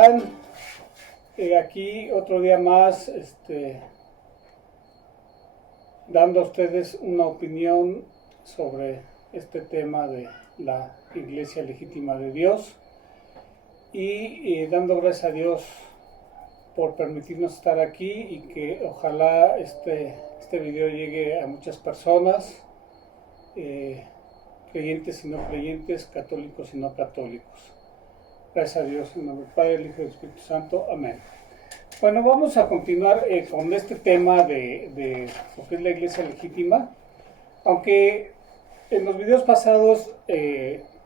están? Aquí otro día más, dando a ustedes una opinión sobre este tema de la Iglesia Legítima de Dios y dando gracias a Dios por permitirnos estar aquí y que ojalá este video llegue a muchas personas, creyentes y no creyentes, católicos y no católicos. Gracias a Dios, en nombre del Padre, el Hijo y el Espíritu Santo. Amén. Bueno, vamos a continuar con este tema de lo que es la Iglesia Legítima. Aunque en los videos pasados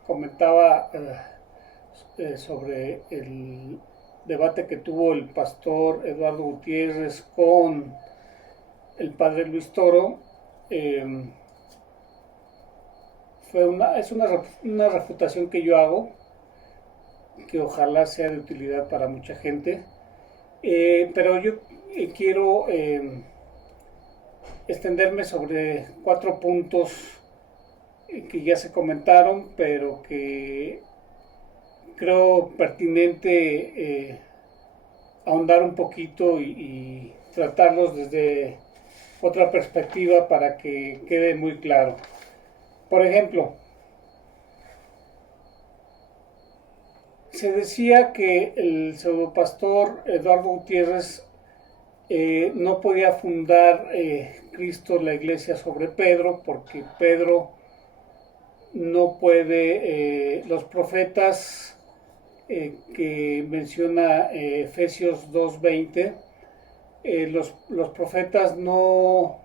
comentaba sobre el debate que tuvo el pastor Eduardo Gutiérrez con el padre Luis Toro, es una refutación que yo hago, que ojalá sea de utilidad para mucha gente, pero yo quiero extenderme sobre 4 puntos que ya se comentaron, pero que creo pertinente ahondar un poquito y tratarlos desde otra perspectiva para que quede muy claro. Por ejemplo, se decía que el pseudopastor Eduardo Gutiérrez no podía fundar Cristo la iglesia sobre Pedro, porque Pedro no puede, los profetas que menciona Efesios 2:20, los profetas no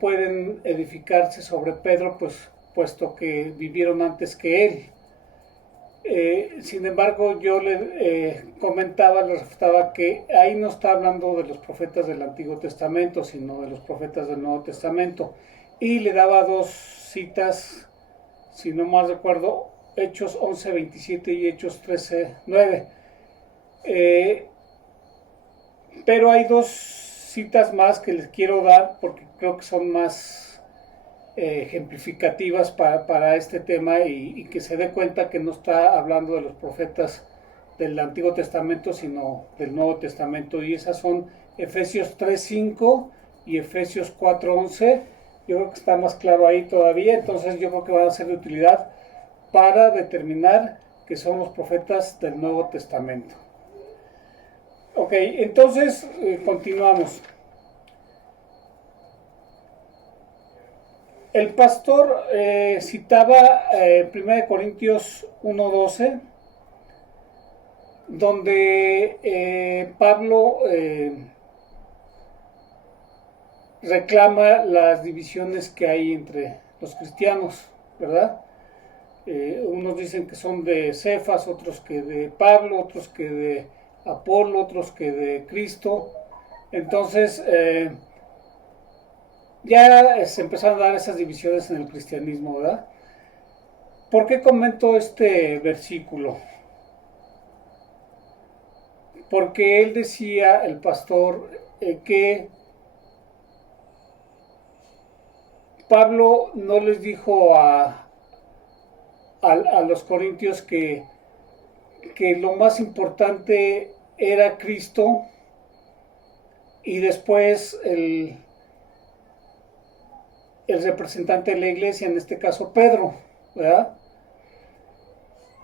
pueden edificarse sobre Pedro, puesto que vivieron antes que él. Sin embargo, yo le comentaba, le refutaba que ahí no está hablando de los profetas del Antiguo Testamento, sino de los profetas del Nuevo Testamento. Y le daba 2 citas, si no mal recuerdo, Hechos 11:27 y Hechos 13:9. Pero hay 2 citas más que les quiero dar porque creo que son más ejemplificativas para este tema y que se dé cuenta que no está hablando de los profetas del Antiguo Testamento, sino del Nuevo Testamento, y esas son Efesios 3:5 y Efesios 4:11. Yo creo que está más claro ahí todavía, entonces yo creo que van a ser de utilidad para determinar que son los profetas del Nuevo Testamento. Ok, entonces continuamos. El pastor citaba 1 Corintios 1:12, donde Pablo reclama las divisiones que hay entre los cristianos, ¿verdad? Unos dicen que son de Cefas, otros que de Pablo, otros que de Apolo, otros que de Cristo. Entonces ya se empezaron a dar esas divisiones en el cristianismo, ¿verdad? ¿Por qué comento este versículo? Porque él decía, el pastor, que Pablo no les dijo a los corintios que lo más importante era Cristo y después el representante de la iglesia, en este caso Pedro, ¿verdad?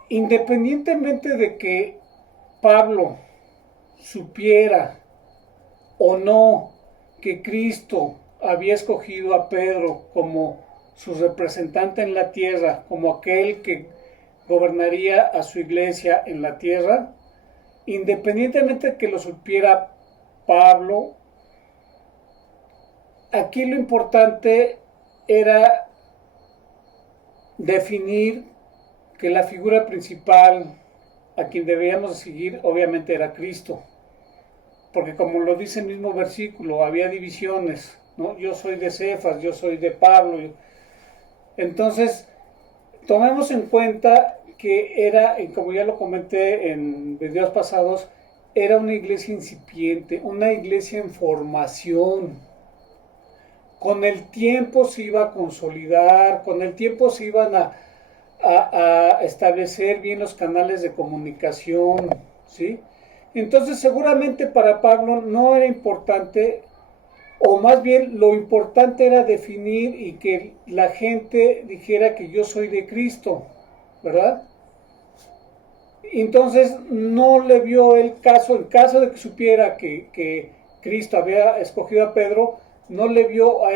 Independientemente de que Pablo supiera o no que Cristo había escogido a Pedro como su representante en la tierra, como aquel que gobernaría a su iglesia en la tierra, independientemente de que lo supiera Pablo, aquí lo importante era definir que la figura principal a quien debíamos seguir obviamente era Cristo, porque como lo dice el mismo versículo, había divisiones, ¿no? Yo soy de Cefas, yo soy de Pablo. Entonces tomemos en cuenta que era, como ya lo comenté en videos pasados, era una iglesia incipiente, una iglesia en formación. Con el tiempo se iba a consolidar, con el tiempo se iban a a establecer bien los canales de comunicación, ¿sí? Entonces seguramente para Pablo no era importante, o más bien lo importante era definir y que la gente dijera que yo soy de Cristo, ¿verdad? Entonces no le vio el caso, en caso de que supiera que Cristo había escogido a Pedro, no le vio a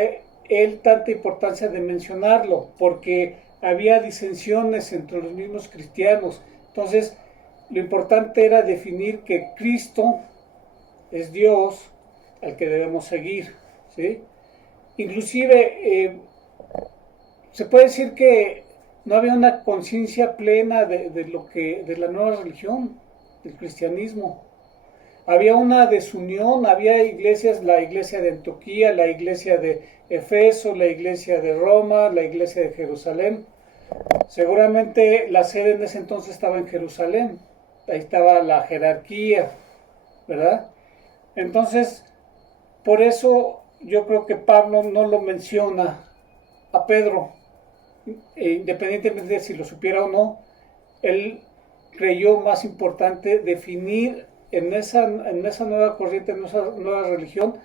él tanta importancia de mencionarlo, porque había disensiones entre los mismos cristianos. Entonces, lo importante era definir que Cristo es Dios al que debemos seguir, ¿sí? Inclusive, se puede decir que no había una conciencia plena de la nueva religión, del cristianismo. Había una desunión, había iglesias, la iglesia de Antioquía, la iglesia de Efeso, la iglesia de Roma, la iglesia de Jerusalén. Seguramente la sede en ese entonces estaba en Jerusalén, ahí estaba la jerarquía, ¿verdad? Entonces, por eso yo creo que Pablo no lo menciona a Pedro, independientemente de si lo supiera o no. Él creyó más importante definir en esa nueva corriente, en esa nueva religión,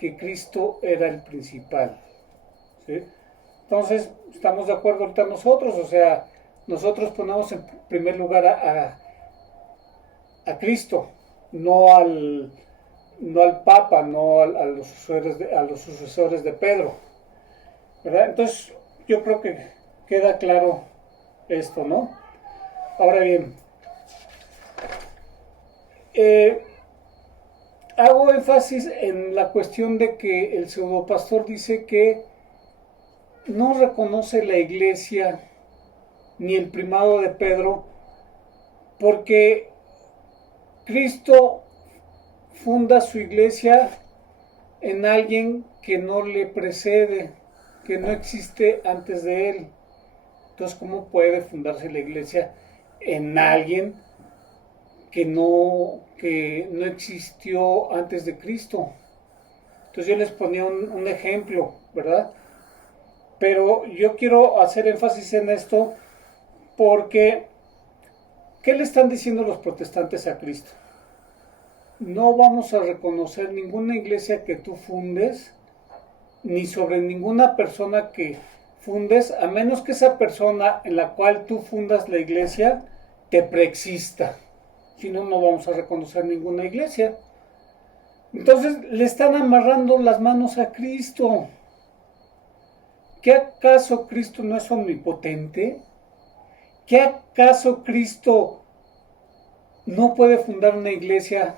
que Cristo era el principal, ¿sí? Entonces, estamos de acuerdo ahorita nosotros, o sea, nosotros ponemos en primer lugar a Cristo, no al Papa, no a los sucesores de Pedro, ¿verdad? Entonces, yo creo que queda claro esto, ¿no? Ahora bien, hago énfasis en la cuestión de que el pseudopastor dice que no reconoce la iglesia ni el primado de Pedro porque Cristo funda su iglesia en alguien que no le precede, que no existe antes de él. Entonces, ¿cómo puede fundarse la iglesia en alguien que no existió antes de Cristo? Entonces yo les ponía un ejemplo, ¿verdad? Pero yo quiero hacer énfasis en esto porque ¿qué le están diciendo los protestantes a Cristo? No vamos a reconocer ninguna iglesia que tú fundes, ni sobre ninguna persona que fundes, a menos que esa persona en la cual tú fundas la iglesia te preexista. Si no, no vamos a reconocer ninguna iglesia. Entonces le están amarrando las manos a Cristo. ¿Qué acaso Cristo no es omnipotente? ¿Qué acaso Cristo no puede fundar una iglesia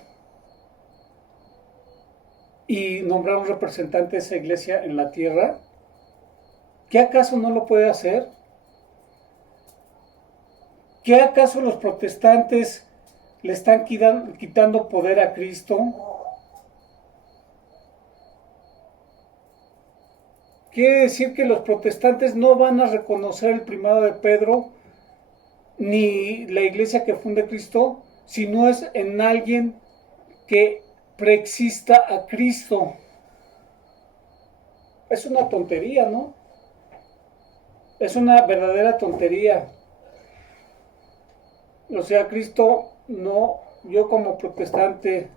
y nombrar un representante de esa iglesia en la tierra? ¿Qué acaso no lo puede hacer? ¿Qué acaso los protestantes le están quitando poder a Cristo? Quiere decir que los protestantes no van a reconocer el primado de Pedro ni la iglesia que funde Cristo, si no es en alguien que preexista a Cristo. Es una tontería, ¿no? Es una verdadera tontería. O sea, Cristo no, yo como protestante,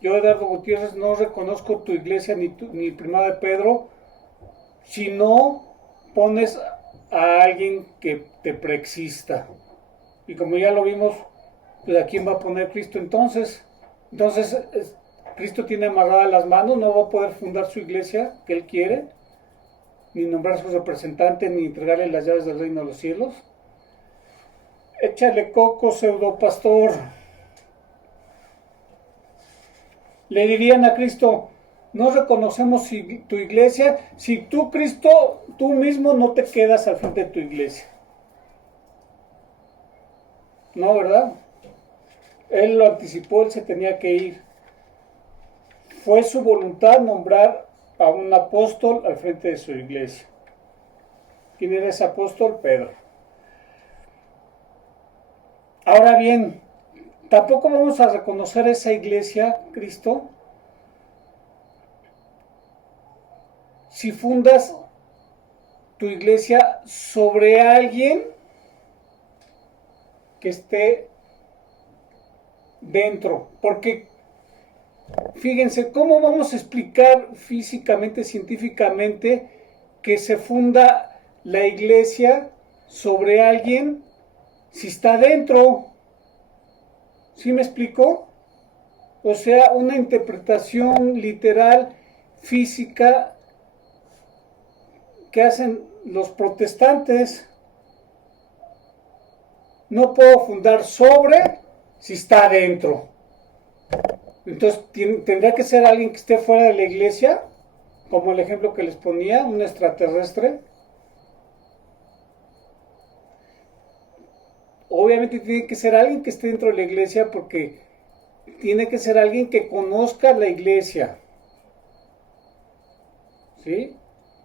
yo Eduardo Gutiérrez, no reconozco tu iglesia ni el primado de Pedro, si no pones a alguien que te preexista. Y como ya lo vimos, pues ¿a quién va a poner Cristo entonces? Entonces, Cristo tiene amarradas las manos, no va a poder fundar su iglesia que él quiere, ni nombrar a su representante, ni entregarle las llaves del reino de los cielos. Échale coco, pseudopastor. Le dirían a Cristo, no reconocemos tu iglesia si tú, Cristo, tú mismo no te quedas al frente de tu iglesia. No, ¿verdad? Él lo anticipó, él se tenía que ir. Fue su voluntad nombrar a un apóstol al frente de su iglesia. ¿Quién era ese apóstol? Pedro. Ahora bien, tampoco vamos a reconocer esa iglesia, Cristo, si fundas tu iglesia sobre alguien que esté dentro, porque fíjense, ¿cómo vamos a explicar físicamente, científicamente, que se funda la iglesia sobre alguien si está dentro? ¿Sí me explico? O sea, una interpretación literal, física, que hacen los protestantes. No puedo fundar sobre si está dentro. Entonces tendría que ser alguien que esté fuera de la iglesia, como el ejemplo que les ponía, un extraterrestre. Obviamente tiene que ser alguien que esté dentro de la iglesia porque tiene que ser alguien que conozca la iglesia. ¿Sí?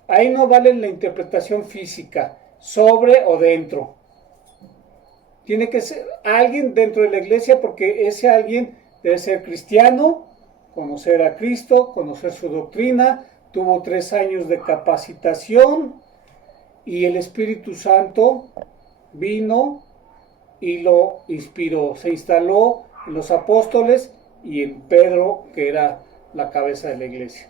Ahí no vale la interpretación física, sobre o dentro. Tiene que ser alguien dentro de la iglesia porque ese alguien debe ser cristiano, conocer a Cristo, conocer su doctrina, tuvo 3 años de capacitación y el Espíritu Santo vino y lo inspiró. Se instaló en los apóstoles y en Pedro, que era la cabeza de la iglesia.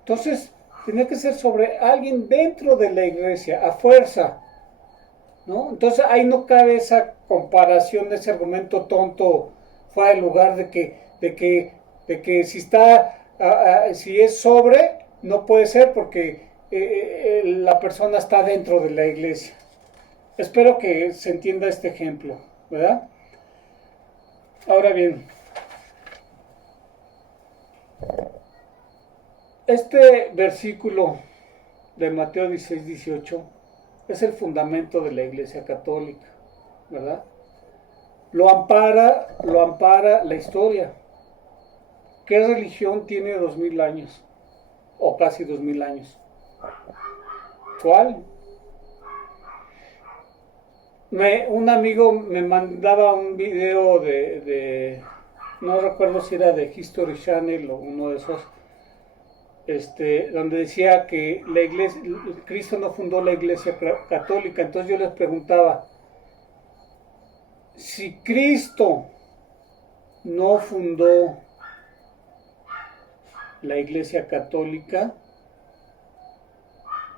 Entonces, tiene que ser sobre alguien dentro de la iglesia, a fuerza, ¿no? Entonces, ahí no cabe esa comparación, ese argumento tonto fuera de lugar de que si está, si es sobre, no puede ser porque la persona está dentro de la iglesia. Espero que se entienda este ejemplo, ¿verdad? Ahora bien, este versículo de Mateo 16-18 es el fundamento de la Iglesia Católica, ¿verdad? Lo ampara la historia. ¿Qué religión tiene 2000 años? O casi 2000 años. ¿Cuál? Un amigo me mandaba un video no recuerdo si era de History Channel o uno de esos, donde decía que la iglesia, Cristo no fundó la iglesia católica. Entonces yo les preguntaba, si Cristo no fundó la iglesia católica,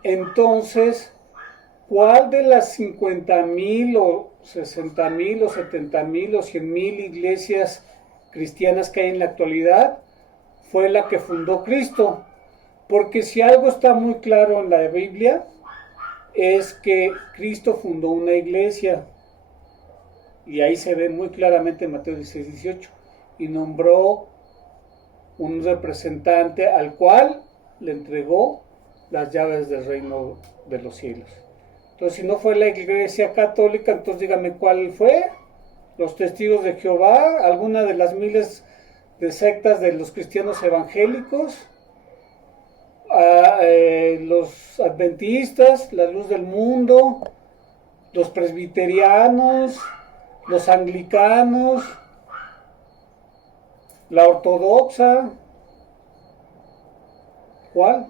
entonces, ¿cuál de las 50,000 o 60,000 o 70,000 o 100,000 iglesias cristianas que hay en la actualidad fue la que fundó Cristo? Porque si algo está muy claro en la Biblia, es que Cristo fundó una iglesia. Y ahí se ve muy claramente en Mateo 16-18. Y nombró un representante al cual le entregó las llaves del reino de los cielos. Entonces, si no fue la iglesia católica, entonces dígame cuál fue. Los testigos de Jehová, alguna de las miles de sectas de los cristianos evangélicos, los adventistas, la luz del mundo, los presbiterianos, los anglicanos, la ortodoxa. ¿Cuál?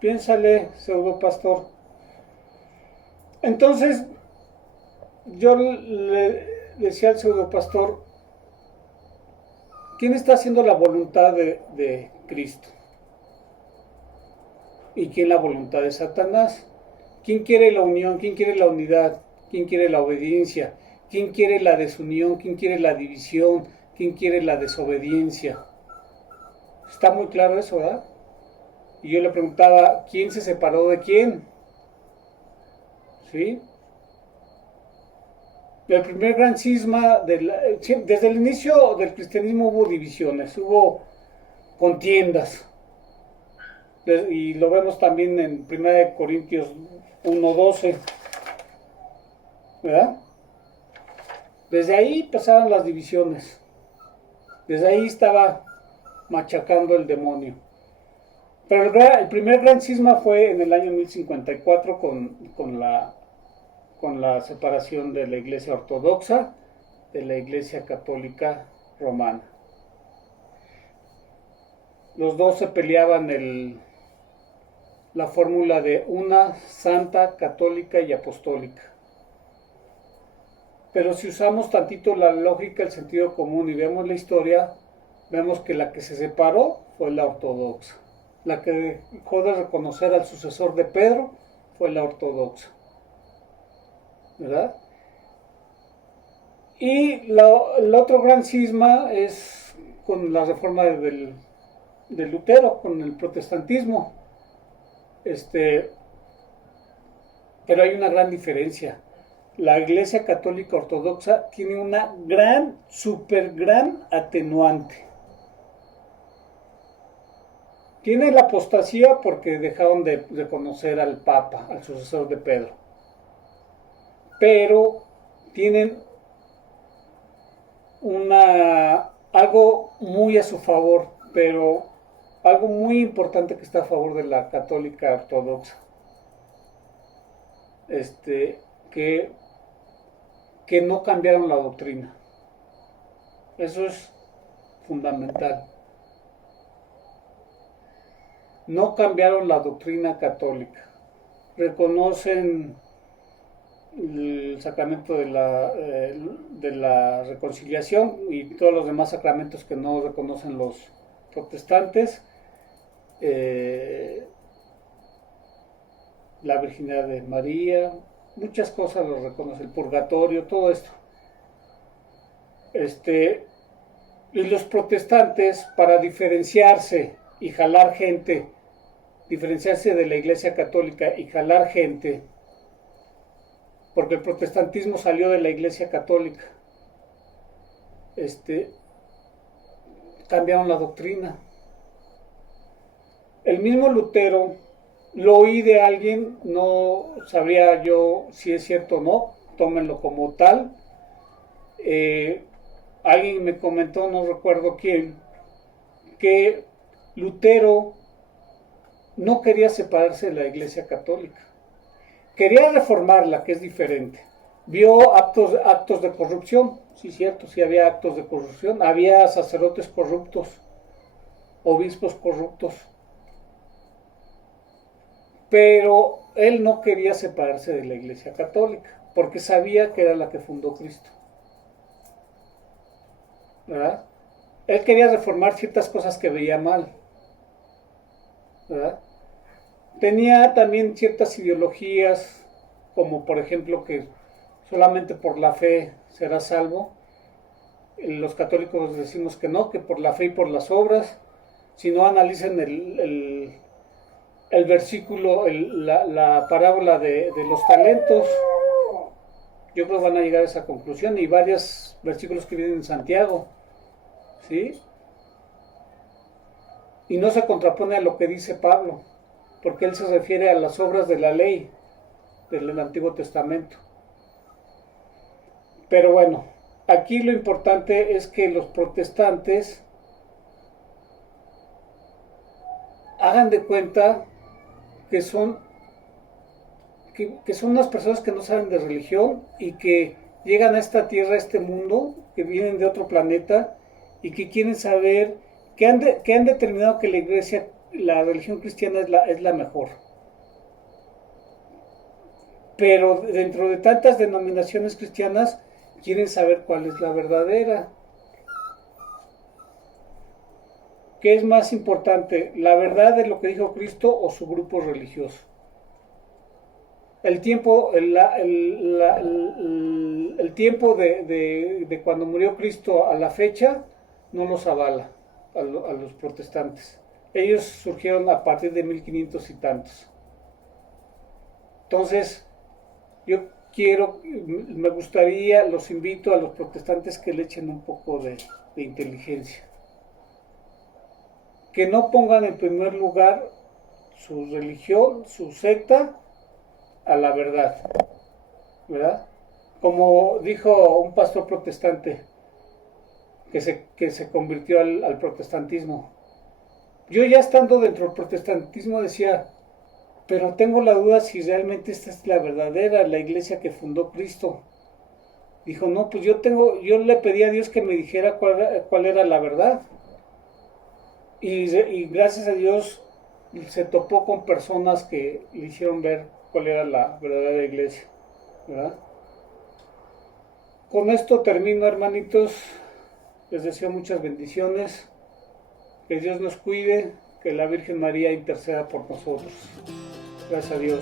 Piénsale, pseudo pastor. Entonces, yo le decía al pseudo pastor, ¿quién está haciendo la voluntad de Cristo? ¿Y quién la voluntad de Satanás? ¿Quién quiere la unión? ¿Quién quiere la unidad? ¿Quién quiere la obediencia? ¿Quién quiere la desunión? ¿Quién quiere la división? ¿Quién quiere la desobediencia? Está muy claro eso, ¿verdad? Y yo le preguntaba, ¿quién se separó de quién? ¿Sí? El primer gran cisma, desde el inicio del cristianismo hubo divisiones, hubo contiendas. Y lo vemos también en 1 Corintios 1:12, ¿verdad? Desde ahí pasaron las divisiones. Desde ahí estaba machacando el demonio. Pero el primer gran cisma fue en el año 1054 con la separación de la iglesia ortodoxa de la iglesia católica romana. Los dos se peleaban la fórmula de una, santa, católica y apostólica. Pero si usamos tantito la lógica, el sentido común y vemos la historia, vemos que la que se separó fue la ortodoxa. La que dejó de reconocer al sucesor de Pedro fue la ortodoxa. ¿Verdad? Y el otro gran cisma es con la reforma de Lutero, con el protestantismo. Pero hay una gran diferencia. La Iglesia Católica Ortodoxa tiene una gran, súper gran atenuante. Tiene la apostasía porque dejaron de reconocer al Papa, al sucesor de Pedro. Pero tienen algo muy a su favor, pero algo muy importante que está a favor de la Católica Ortodoxa. Que no cambiaron la doctrina. Eso es fundamental. No cambiaron la doctrina católica. Reconocen el sacramento de la reconciliación y todos los demás sacramentos que no reconocen los protestantes. La virginidad de María, muchas cosas lo reconoce, el purgatorio, todo esto. Y los protestantes, para diferenciarse y jalar gente, diferenciarse de la Iglesia Católica y jalar gente, porque el protestantismo salió de la Iglesia Católica, cambiaron la doctrina. El mismo Lutero, lo oí de alguien, no sabría yo si es cierto o no, tómenlo como tal. Alguien me comentó, no recuerdo quién, que Lutero no quería separarse de la Iglesia Católica. Quería reformarla, que es diferente. Vio actos de corrupción, sí, cierto, sí había actos de corrupción, había sacerdotes corruptos, obispos corruptos, pero él no quería separarse de la Iglesia Católica, porque sabía que era la que fundó Cristo. ¿Verdad? Él quería reformar ciertas cosas que veía mal. ¿Verdad? Tenía también ciertas ideologías, como por ejemplo que solamente por la fe será salvo. Los católicos decimos que no, que por la fe y por las obras. Si no, analicen el versículo, la parábola de los talentos. Yo creo que van a llegar a esa conclusión, y varios versículos que vienen en Santiago, ¿sí? Y no se contrapone a lo que dice Pablo, porque él se refiere a las obras de la ley del Antiguo Testamento. Pero bueno, aquí lo importante es que los protestantes hagan de cuenta que son unas personas que no saben de religión y que llegan a esta tierra, a este mundo, que vienen de otro planeta y que quieren saber, que han determinado que la iglesia, la religión cristiana es la mejor. Pero dentro de tantas denominaciones cristianas quieren saber cuál es la verdadera. ¿Qué es más importante, la verdad de lo que dijo Cristo o su grupo religioso? El tiempo de cuando murió Cristo a la fecha no los avala a los protestantes. Ellos surgieron a partir de 1500 y tantos. Entonces, me gustaría, los invito a los protestantes que le echen un poco de inteligencia. Que no pongan en primer lugar su religión, su secta, a la verdad, ¿verdad? Como dijo un pastor protestante que se convirtió al protestantismo. Yo ya estando dentro del protestantismo decía, pero tengo la duda si realmente esta es la verdadera, la iglesia que fundó Cristo. Dijo, no, pues yo le pedí a Dios que me dijera cuál era la verdad. Y gracias a Dios se topó con personas que le hicieron ver cuál era la verdadera iglesia, ¿verdad? Con esto termino, hermanitos. Les deseo muchas bendiciones. Que Dios nos cuide. Que la Virgen María interceda por nosotros. Gracias a Dios.